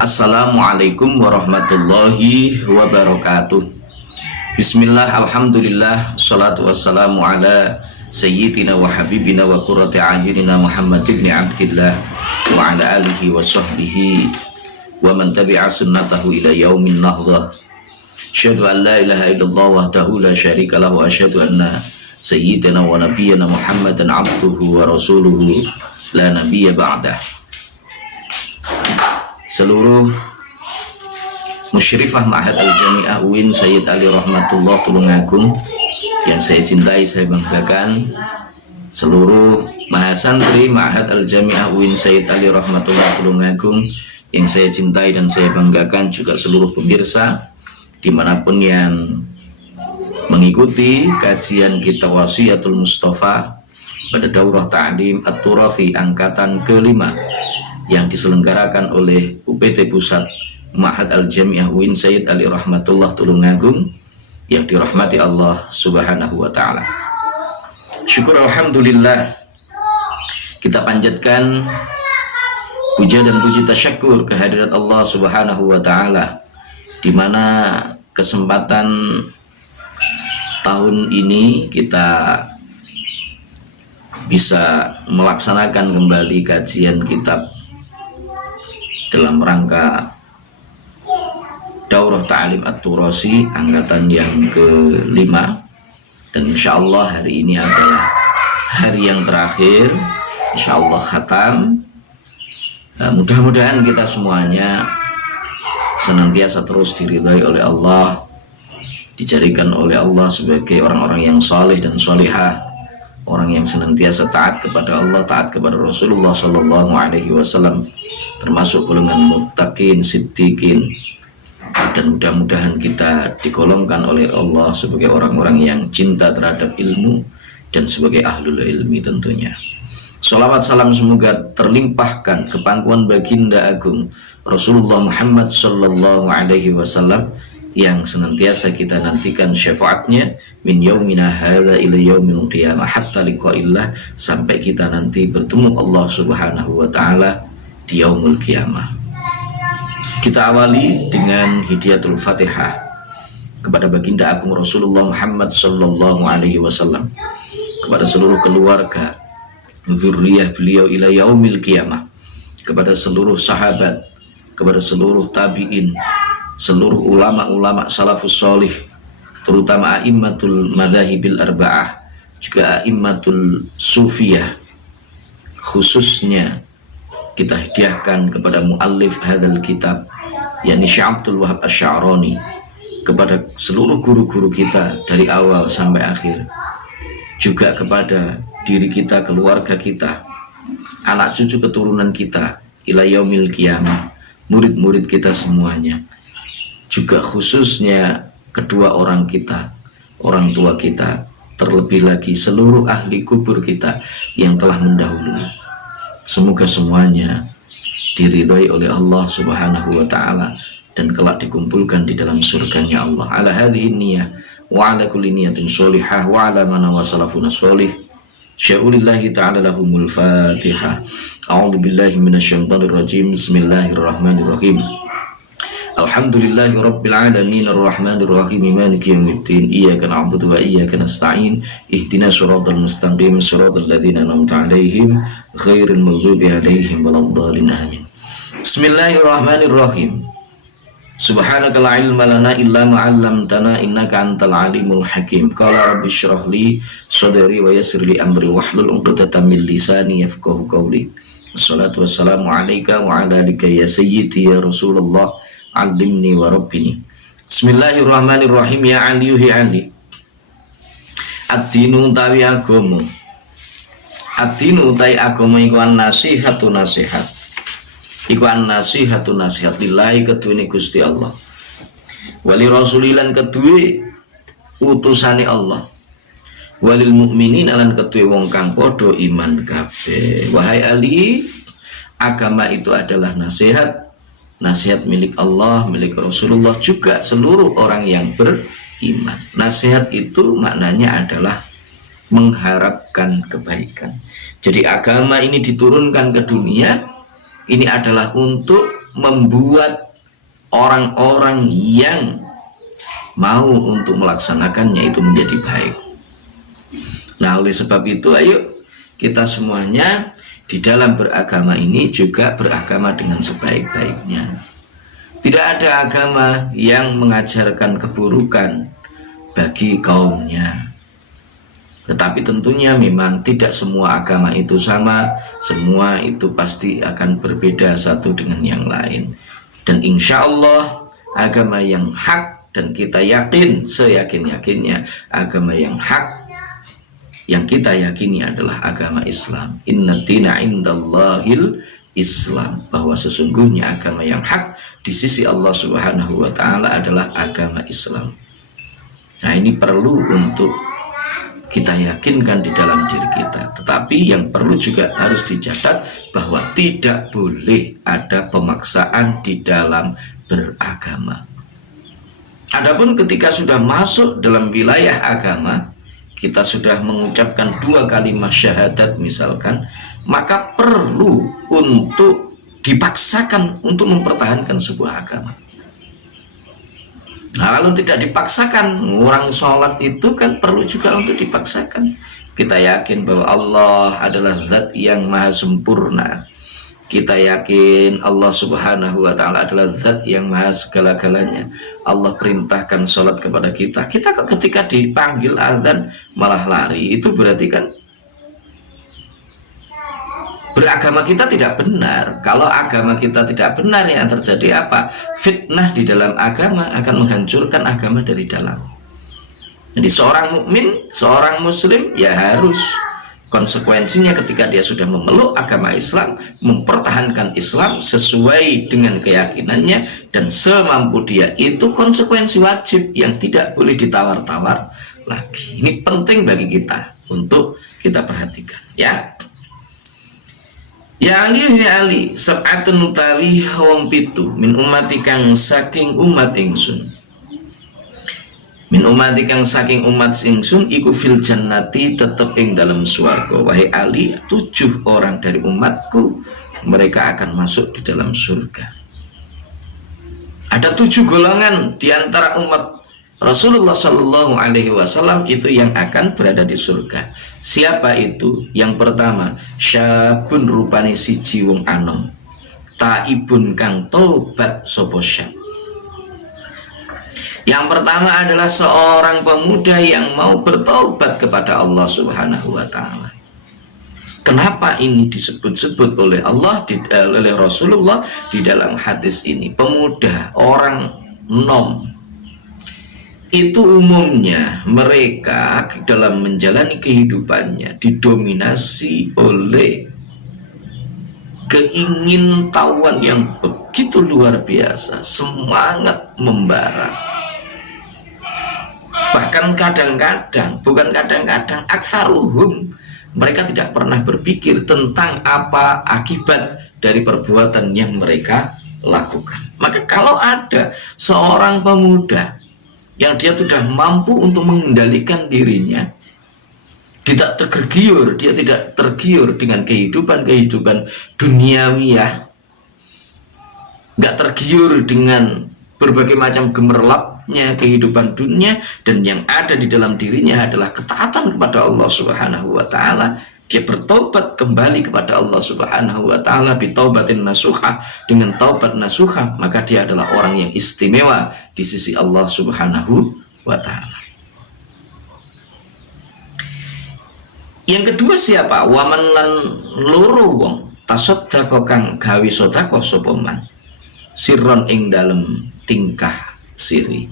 Assalamualaikum warahmatullahi wabarakatuh. Bismillah, alhamdulillah, salatu wassalamu ala sayyidina wa habibina wa qurrati a'yunina Muhammad ibn Abdillah wa ala alihi wa sahbihi wa man tabi'a sunnatahu ila yaumin nahdhah. Asyhadu an la ilaha illallah wahdahu la syarika lahu wa asyhadu anna sayyidina wa nabiyyana Muhammadan abduhu wa rasuluhu la nabiyya ba'dah. Seluruh musyrifah Ma'had Al-Jami'ah UIN Sayyid Ali Rahmatullah Tulungagung yang saya cintai, saya banggakan, seluruh mahasantri Ma'had Al-Jami'ah UIN Sayyid Ali Rahmatullah Tulungagung yang saya cintai dan saya banggakan, juga seluruh pemirsa dimanapun yang mengikuti kajian kitab Wasiyatul Mustafa pada Daurah Ta'lim At-Turathi angkatan kelima yang diselenggarakan oleh UPT Pusat Ma'had Al-Jami'ah UIN Sayyid Ali Rahmatullah Tulungagung yang dirahmati Allah Subhanahu wa Ta'ala. Syukur alhamdulillah, kita panjatkan puja dan puji tasyakur kehadirat Allah Subhanahu wa Ta'ala, di mana kesempatan tahun ini kita bisa melaksanakan kembali kajian kitab dalam rangka Daurah Ta'lim At-Turathi angkatan yang kelima, dan insyaallah hari ini adalah hari yang terakhir, insyaallah khatam. Mudah-mudahan kita semuanya senantiasa terus diridhai oleh Allah, dijadikan oleh Allah sebagai orang-orang yang saleh dan salihah, orang yang senantiasa taat kepada Allah, taat kepada Rasulullah Sallallahu Alaihi Wasallam, termasuk golongan muttaqin, siddiqin, dan mudah-mudahan kita digolongkan oleh Allah sebagai orang-orang yang cinta terhadap ilmu dan sebagai ahlul ilmi tentunya. Salawat salam semoga terlimpahkan ke pangkuan baginda agung Rasulullah Muhammad Sallallahu Alaihi Wasallam yang senantiasa kita nantikan syafaatnya min yaumina hadza ila yaumil qiyamah hatta liqa'illah, sampai kita nanti bertemu Allah Subhanahu wa Ta'ala di yaumul qiyamah. Kita awali dengan hidayatul Fatihah kepada baginda agung Rasulullah Muhammad sallallahu alaihi wasallam, kepada seluruh keluarga zurriyah beliau ila yaumil qiyamah, kepada seluruh sahabat, kepada seluruh tabi'in, seluruh ulama-ulama salafus sholih, terutama a'immatul madzahibil arba'ah, juga a'immatul sufiyah. Khususnya kita hadiahkan kepada muallif hadzal kitab, yakni Syekh Abdul Wahab Asy-Sya'rani, kepada seluruh guru-guru kita dari awal sampai akhir, juga kepada diri kita, keluarga kita, anak cucu keturunan kita ila yaumil qiyamah, murid-murid kita semuanya, juga khususnya kedua orang kita, orang tua kita, terlebih lagi seluruh ahli kubur kita yang telah mendahului. Semoga semuanya diridhai oleh Allah Subhanahu wa Ta'ala dan kelak dikumpulkan di dalam surganya Allah. Ala hadhihi niyyah wa ala kulli niyatin sholihah wa ala man wasalafuna sholih. Sya'ulillahi ta'ala lahumul Fatihah. A'udzu billahi minasyaitonir rajim. Bismillahirrahmanirrahim. Alhamdulillahi rabbil alamin arrahmanir rahim maliki yaumiddin iyyaka na'budu wa iyyaka nasta'in ihdinas siratal mustaqim siratal ladzina an'amta 'alaihim ghairil maghdubi 'alaihim waladdallin amin. Bismillahirrahmanirrahim. Subhanaka la ilma lana illa ma 'allamtana innaka antal alimul hakim. Qala rabbi shrah li sadri wa yassir li amri wahlul 'uqdatam min lisani yafqahu qawli. Wassalatu wassalamu 'alaika wa 'ala alika ya sayyidi ya Rasulullah, alimni wa rabbini. Bismillahirrahmanirrahim. Ya aliyu ya ali, ad-dinu utawi agama, ad-dinu utawi agama iku an-nasihatu nasihat, iku an-nasihatu nasihat lillahi kedune Gusti Allah, wali rasulilan kedue utusane Allah, walil mukminin lan kedue wong kang padha iman kabeh. Wahai ali, agama itu adalah nasihat, nasihat milik Allah, milik Rasulullah, juga seluruh orang yang beriman. Nasihat itu maknanya adalah mengharapkan kebaikan. Jadi agama ini diturunkan ke dunia, ini adalah untuk membuat orang-orang yang mau untuk melaksanakannya itu menjadi baik. Nah, oleh sebab itu ayo kita semuanya di dalam beragama ini juga beragama dengan sebaik-baiknya. Tidak ada agama yang mengajarkan keburukan bagi kaumnya. Tetapi tentunya memang tidak semua agama itu sama, semua itu pasti akan berbeda satu dengan yang lain. Dan insya Allah agama yang hak, dan kita yakin seyakin-yakinnya agama yang hak yang kita yakini adalah agama Islam. Inna dina indallahil Islam, bahwa sesungguhnya agama yang hak di sisi Allah Subhanahu wa Ta'ala adalah agama Islam. Nah, ini perlu untuk kita yakinkan di dalam diri kita. Tetapi yang perlu juga harus dicatat bahwa tidak boleh ada pemaksaan di dalam beragama. Adapun ketika sudah masuk dalam wilayah agama, kita sudah mengucapkan 2 kalimat syahadat misalkan, maka perlu untuk dipaksakan untuk mempertahankan sebuah agama. Nah, kalau tidak dipaksakan, orang sholat itu kan perlu juga untuk dipaksakan. Kita yakin bahwa Allah adalah zat yang maha sempurna. Kita yakin Allah Subhanahu wa Ta'ala adalah zat yang maha segala-galanya. Allah perintahkan sholat kepada kita. Kita ketika dipanggil azan malah lari, itu berarti kan beragama kita tidak benar. Kalau agama kita tidak benar, yang terjadi apa? Fitnah di dalam agama akan menghancurkan agama dari dalam. Jadi seorang mukmin, seorang muslim ya harus konsekuensinya ketika dia sudah memeluk agama Islam, mempertahankan Islam sesuai dengan keyakinannya dan semampu dia. Itu konsekuensi wajib yang tidak boleh ditawar-tawar lagi. Ini penting bagi kita untuk kita perhatikan, ya. Ya Ali, sab'atun utawi wong pitu min umati kang saking umat ingsun. Min umati kang saking umat ingsun iku fil jannati, tetep ing dalam swarga. Wahai Ali, 7 orang dari umatku mereka akan masuk di dalam surga. Ada 7 golongan di antara umat Rasulullah Shallallahu Alaihi Wasallam itu yang akan berada di surga. Siapa itu? Yang pertama, syabun rupane siji wong anom, taibun kang tobat sapa syab. Yang pertama adalah seorang pemuda yang mau bertaubat kepada Allah Subhanahu wa Ta'ala. Kenapa ini disebut-sebut oleh Allah, oleh Rasulullah di dalam hadis ini? Pemuda, orang nom, itu umumnya mereka dalam menjalani kehidupannya didominasi oleh keingintahuan yang begitu luar biasa, semangat membara. Bahkan kadang-kadang, bukan kadang-kadang, aksaruhum, mereka tidak pernah berpikir tentang apa akibat dari perbuatan yang mereka lakukan. Maka kalau ada seorang pemuda yang dia sudah mampu untuk mengendalikan dirinya, tidak tergiur, dia tidak tergiur dengan kehidupan duniawiyah, nggak tergiur dengan berbagai macam gemerlapnya kehidupan dunia, dan yang ada di dalam dirinya adalah ketaatan kepada Allah Subhanahu wa Ta'ala. Dia bertobat kembali kepada Allah Subhanahu wa Ta'ala bitaubatin nasuha, dengan taubat nasuha, maka dia adalah orang yang istimewa di sisi Allah Subhanahu wa Ta'ala. Yang kedua siapa? Waman lan loro wong tasaddaqa kang gawe sedekah sapa man sirron ing dalem tingkah siri.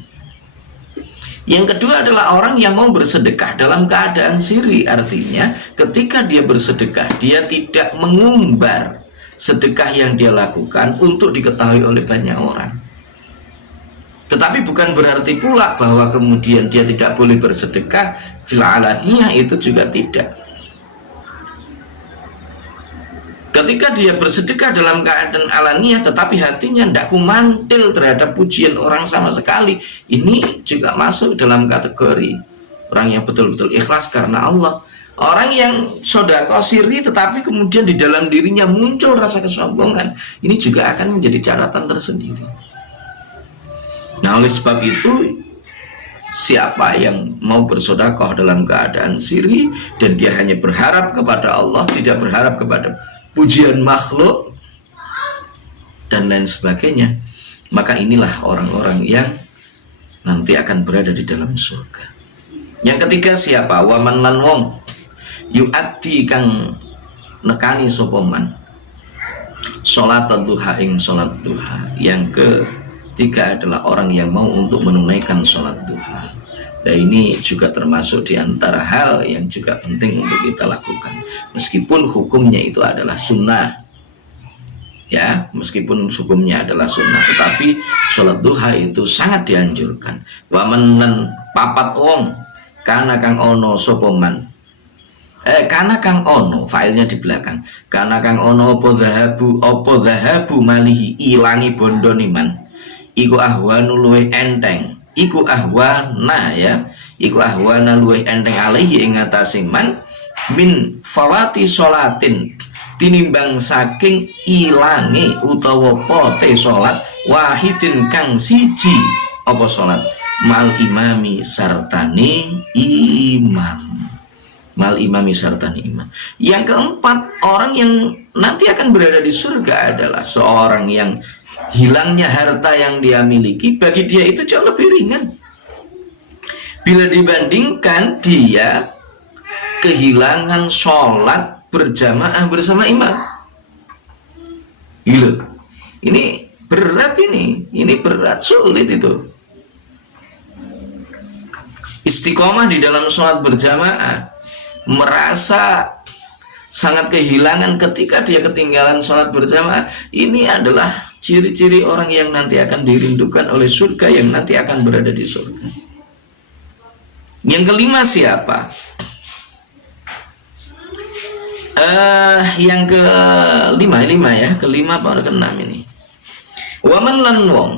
Yang kedua adalah orang yang mau bersedekah dalam keadaan siri. Artinya ketika dia bersedekah, dia tidak mengumbar sedekah yang dia lakukan untuk diketahui oleh banyak orang. Tetapi bukan berarti pula bahwa kemudian dia tidak boleh bersedekah fil alaniyah, itu juga tidak. Ketika dia bersedekah dalam keadaan alaniyah tetapi hatinya tidak kumantil terhadap pujian orang sama sekali, ini juga masuk dalam kategori orang yang betul-betul ikhlas karena Allah. Orang yang sodako siri tetapi kemudian di dalam dirinya muncul rasa kesombongan, ini juga akan menjadi catatan tersendiri. Nah, oleh sebab itu, siapa yang mau bersodakoh dalam keadaan siri dan dia hanya berharap kepada Allah, tidak berharap kepada pujian makhluk dan lain sebagainya, maka inilah orang-orang yang nanti akan berada di dalam surga. Yang ketiga siapa? Waman lan wong yu'addi kang nekani sopoman sholat duha ing sholat duha. Yang ketiga adalah orang yang mau untuk menunaikan sholat duha. Dan ini juga termasuk di antara hal yang juga penting untuk kita lakukan, meskipun hukumnya itu adalah sunnah. Ya, meskipun hukumnya adalah sunnah, tetapi sholat duha itu sangat dianjurkan. Waman lan papat wong kana kang ono sopoman karena kang ono, failnya di belakang. Karena kang ono opo dhahabu malihi, ilangi bondo niman. Iku ahwanu luweh enteng. Iku ahwana ya. Iku ahwana luweh enteng alaihi ing atase man min fawati sholatin, tinimbang saking ilangi utawa pote sholat wahidin kang siji apa sholat mal imami sartani imam. Mal imami sartani imam. Yang keempat, orang yang nanti akan berada di surga adalah seorang yang hilangnya harta yang dia miliki, bagi dia itu jauh lebih ringan bila dibandingkan dia kehilangan sholat berjamaah bersama imam. Gila, ini berat, ini berat, sulit itu. Istiqomah di dalam sholat berjamaah, merasa sangat kehilangan ketika dia ketinggalan sholat berjamaah, ini adalah ciri-ciri orang yang nanti akan dirindukan oleh surga, yang nanti akan berada di surga. Yang kelima siapa? Yang kelima ya, kelima apa keenam ini? Waman lan wong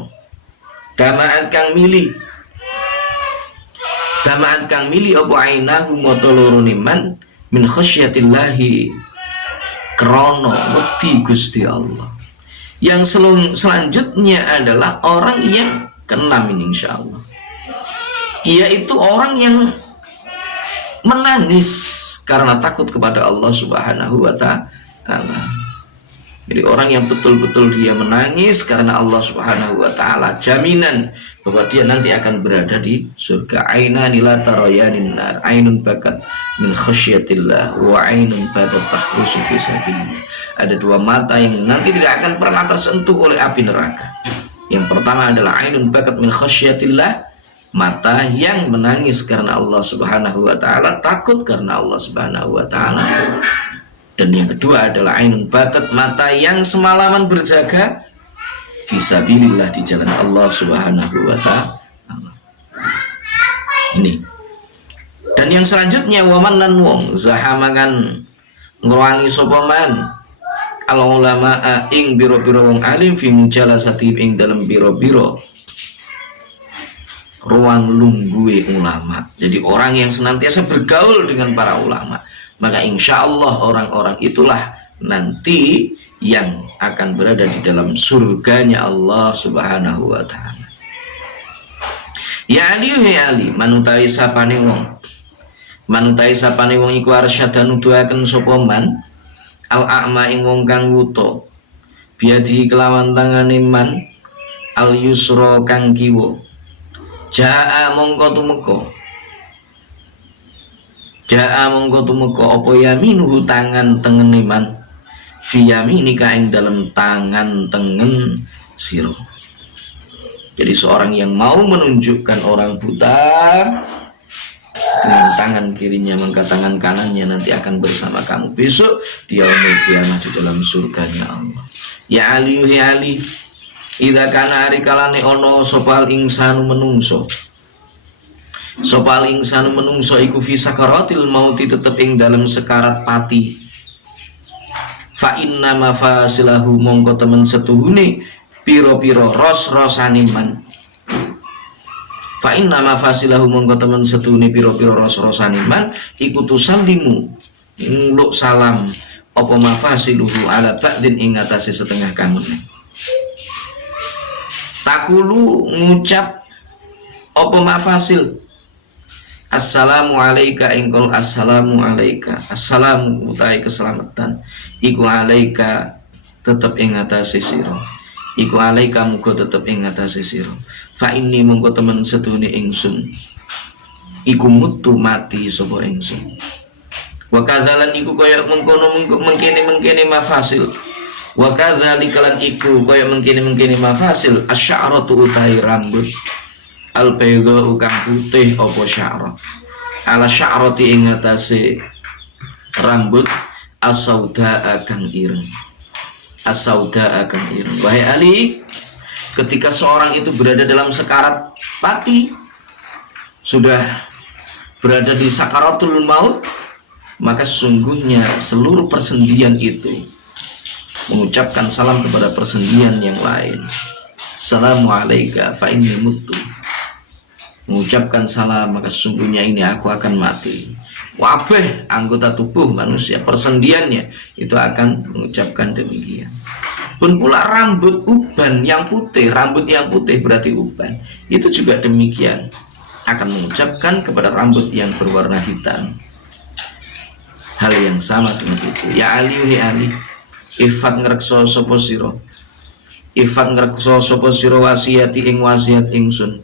damaat kang mili apa ainahu moto loro niman min khasyatillahi krono wedi Gusti Allah. Yang selanjutnya adalah orang yang keenam ini insyaallah, yaitu orang yang menangis karena takut kepada Allah Subhanahu wa ta'ala. Jadi orang yang betul-betul dia menangis karena Allah Subhanahu wa ta'ala, jaminan bahwa dia nanti akan berada di surga. Ainani la tarayanin nar, ainun bakat min khasyatillah wa ainun badat tahrusu fi sabilillah. Ada dua mata yang nanti tidak akan pernah tersentuh oleh api neraka. Yang pertama adalah ainun bakat min khasyatillah, mata yang menangis karena Allah Subhanahu wa ta'ala, takut karena Allah Subhanahu wa ta'ala. Dan yang kedua adalah ainun batat, mata yang semalaman berjaga fisabilillah, di jalan Allah Subhanahu wa ta'ala. Ini. Dan yang selanjutnya waman lan wong zahamangan ngruwangi sapa man al ulama ing biro-biro wong alim fi mujalasati ing dalam biro-biro ruang lungguhe ulama. Jadi orang yang senantiasa bergaul dengan para ulama, maka insya Allah orang-orang itulah nanti yang akan berada di dalam surganya Allah Subhanahu wa ta'ala. Ya Ali, ya Ali, manutai sapane wong iku arsyada nuduhaken sapa man al a'ma ing wong kang wuta biadi kelawan tangane man al yusra kang kiwa jaa mongko tumeka apa yaminuhu tangan tengen iman fi yaminika ing dalam tangan tengen sira. Jadi seorang yang mau menunjukkan orang buta dengan tangan kirinya, maka tangan kanannya nanti akan bersama kamu besok di yaumul qiyamah di dalam surganya Allah. Ya Ali, ya Ali, idza kana ari kalane ono sopal insanu menungso, sopal insanu menungso iku fi sakaratil mauti, tetep ing dalam sekarat pati. Fa inna mafasilahu mongko temen setuhune piro-piro ros-rosane man Fa inna mafasilahu mongko temen setune pira-pira rasa-rasane man iku tusallimu ngluk salam apa mafasiluhu ala ba'din ing atase setengah kamu. Takulu ngucap apa mafasil assalamu alayka engkol assalamu alayka assalamu utai keselamatan iku alayka tetep ing atase sira iku alayka muga tetep ing atase sira fa inni mongko temen sedune ingsun iku mutu mati sapa ingsun wa kadzalan iku kaya mengkono mengkene mafasil wa kadzalika lan iku kaya mengkene mafasil asy'aratu utai rambut al baydha kang putih apa sya'ra ala sya'rati ing atase rambut as-sauda kang ireng as-sauda kang ireng. Wahai Ali, ketika seorang itu berada dalam sekarat mati, sudah berada di sakaratul maut, maka sesungguhnya seluruh persendian itu mengucapkan salam kepada persendian yang lain. Assalamu alayka fa inni mutu. Mengucapkan salam maka sesungguhnya ini aku akan mati. Wabeh anggota tubuh manusia persendiannya itu akan mengucapkan demikian. Pun pula rambut uban yang putih, rambut yang putih berarti uban, itu juga demikian akan mengucapkan kepada rambut yang berwarna hitam hal yang sama dengan itu. Ya Ali, ya Ali, ifat ngrekso sapa sira, ifat ngrekso sapa sira wasiati ing wasiat ingsun,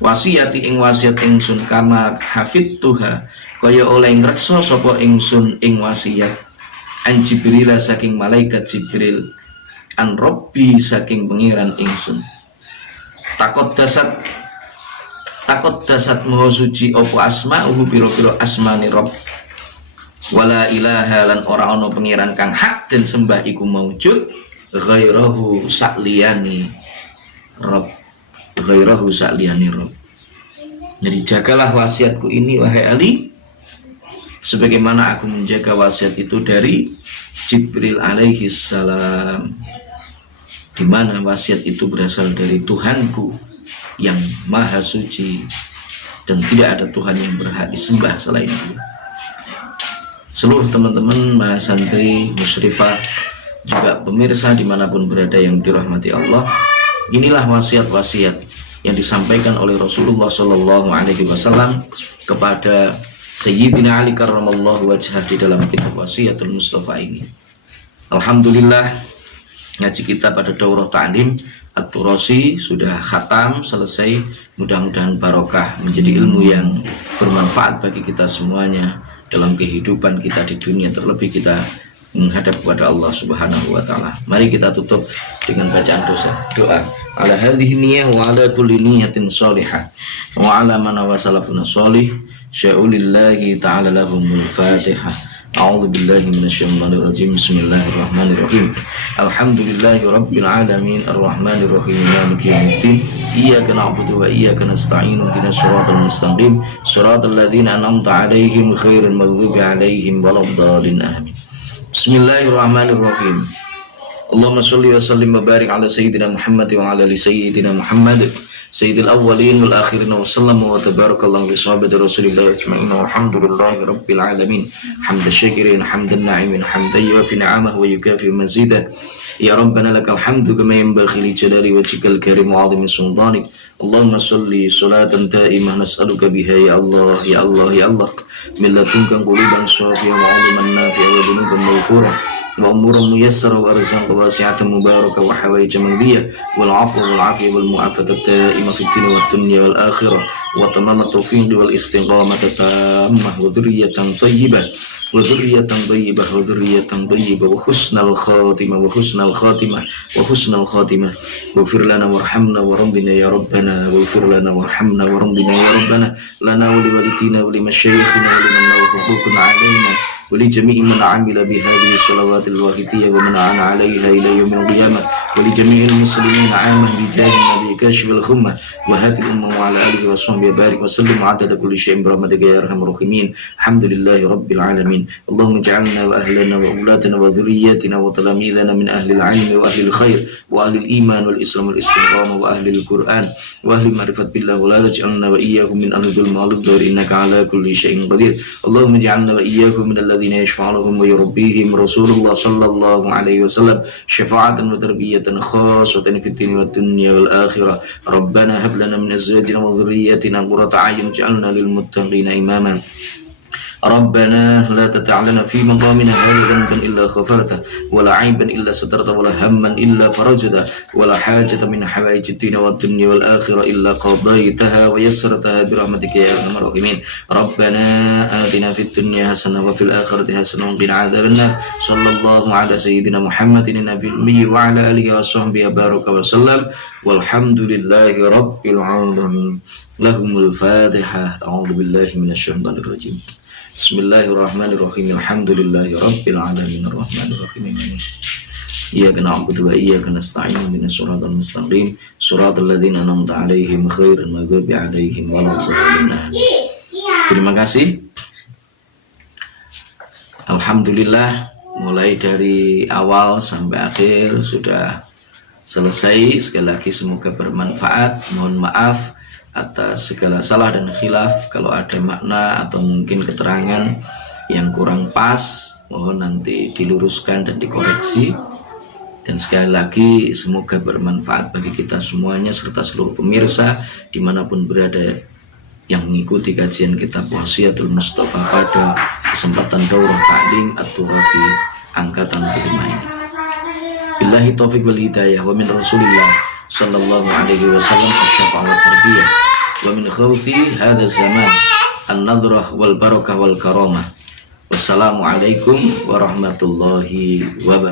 wasiati ing wasiat ingsun kama hafidtuha kaya oleh ngrekso sapa ingsun ing wasiat an Jibril saking malaikat Jibril an Rabbi saking pengiran ingsun. Takot dasat maha suci apa asma'uhu pira-pira asmane Rabb wala ilaha lan ora ana pengiran kang hak den sembah iku maujud ghairahu sakliyani Rabb, ghairahu sakliyani Rabb. Jadi jagalah wasiatku ini wahai Ali, sebagaimana aku menjaga wasiat itu dari Jibril alaihi salam, di mana wasiat itu berasal dari Tuhanku yang maha suci dan tidak ada Tuhan yang berhak disembah selain Dia. Seluruh teman-teman mahasantri, musyrifah, juga pemirsa dimanapun berada yang dirahmati Allah, inilah wasiat-wasiat yang disampaikan oleh Rasulullah Shallallahu Alaihi Wasallam kepada Sayyidina Ali karramallahu wajhah di dalam kitab Wasiatul Mustafa ini. Alhamdulillah, ngaji kita pada daurah ta'lim At-Turasi sudah khatam, selesai. Mudah-mudahan barokah, menjadi ilmu yang bermanfaat bagi kita semuanya dalam kehidupan kita di dunia, terlebih kita menghadap kepada Allah Subhanahu wa taala. Mari kita tutup dengan bacaan doa. Ala hadhihi niyyah wa ala kulli niyyatin shalihah wa ala man wasalafuna shalih sya'ulillahi ta'ala lahumul fatihah. A'udzu billahi minasyaitonir rajim. Bismillahirrahmanirrahim. Alhamdulillahi rabbil alamin arrahmanir rahim maliki yaumiddin. Iyyaka na'budu wa iyyaka nasta'in ihdinas siratal mustaqim siratal ladzina an'amta 'alaihim ghairil maghdubi 'alaihim waladdallin. Amin. Bismillahirrahmanirrahim. Allahumma sholli wa sallim wa barik ala sayyidina Muhammad wa ala ali sayyidina Muhammad sayyidil awwalin wal akhirin wa sallam wa tabarakallahu li sahabati rasulillah ajma'in walhamdulillahi rabbil alamin hamdan syakirin hamdan na'imin hamdan yuwafi ni'amahu wa yukafi mazidah. Ya Rabbana lakal hamdu kama yanbaghi li jalali wajhikal karim wa 'azimi sultanik. Allahumma sholli salatan ta'imah nas'aluka biha ya Allah ya Allah ya Allah min ladunka quluban shafiyah wa 'ilman nafi'an wa dhunuban maghfurah wa umuran muyassara wa rizqan wasi'atan mubarakah wa hawaij mardiyah wal 'afwa wal 'afiyah wal mu'afata ta'imah fid din wad dunya wal akhirah wa tamam at-tawfiq wal istiqamah tammah wa dhurriyatan thayyibah wa dhurriyatan thayyibah wa dhurriyatan thayyibah wa husnal khatimah wa husnal khatimah wa husnal khatimah waghfir lana warhamna warhamna ya rabbana waghfir lana warhamna warhamna ya rabbana lana wa li walidina wa li masyayikhina wa liman lahu huququn 'alaina ولجميع من عمل بهذه الصلوات الواحدية ومن عان عليها إلى يوم القيامة ولجميع المسلمين عامة بجاه النبي كاشف الغمة وهات الأمة وعلى آله وصحبه وبارك وسلم عدد كل شيء برحمتك يا أرحم الراحمين. الحمد لله رب العالمين. اللهم اجعلنا وأهلنا وأولادنا وذرياتنا وتلاميذنا من أهل العلم وأهل الخير وأهل الإيمان والإسلام والاستقامة وأهل القرآن وأهل معرفة بالله، ولا تجعلنا وإياهم من أهل الظلم والضرر إنك على كل شيء قدير. اللهم اجعلنا وإياكم من الذين يشفعونهم ويربيهم رسول الله صلى الله عليه وسلم شفاعة وتربية خاصة في الدين والدنيا والآخرة. ربنا هب لنا من أزواجنا وذرياتنا قرة أعين واجعلنا للمتقين إماما. ربنا لا تدع لنا في مقامنا هذا ذنبا إلا غفرته ولا عيبا إلا سترته ولا هما إلا فرجته ولا حاجة من حوائج الدين والدنيا والآخرة إلا قضيتها ويسرتها برحمتك يا أرحم الراحمين. ربنا آتنا في الدنيا حسنة وفي الآخرة حسنة وقنا عذاب النار. صلى الله على سيدنا محمد النبي الأمي وعلى آله وصحبه وبارك وسلم والحمد لله رب العالمين. لهم الفاتحة. أعوذ بالله من الشيطان الرجيم. Bismillahirrahmanirrahim. Alhamdulillahi rabbil alamin arrahmanirrahim. Iyyaka na'budu wa iyyaka nasta'in ihdinas siratal mustaqim siratal ladzina an'amta 'alaihim ghairil maghdubi 'alaihim waladdallin. Terima kasih. Alhamdulillah, mulai dari awal sampai akhir sudah selesai. Sekali lagi semoga bermanfaat. Mohon maaf atas segala salah dan khilaf. Kalau ada makna atau mungkin keterangan yang kurang pas, mohon nanti diluruskan dan dikoreksi. Dan sekali lagi semoga bermanfaat bagi kita semuanya serta seluruh pemirsa dimanapun berada yang mengikuti kajian kitab Wasiyatul Mustafa pada kesempatan Daurah Ta'lim At-Turafi angkatan kelima ini. Billahi taufiq wal hidayah wa min Rasulillah sallallahu alaihi wasallam asy-syafa'ah wa tarbiyah wa min khawfi hadha zaman an-nadrah wal barakah wal karamah. Wassalamualaikum warahmatullahi wabarakatuh.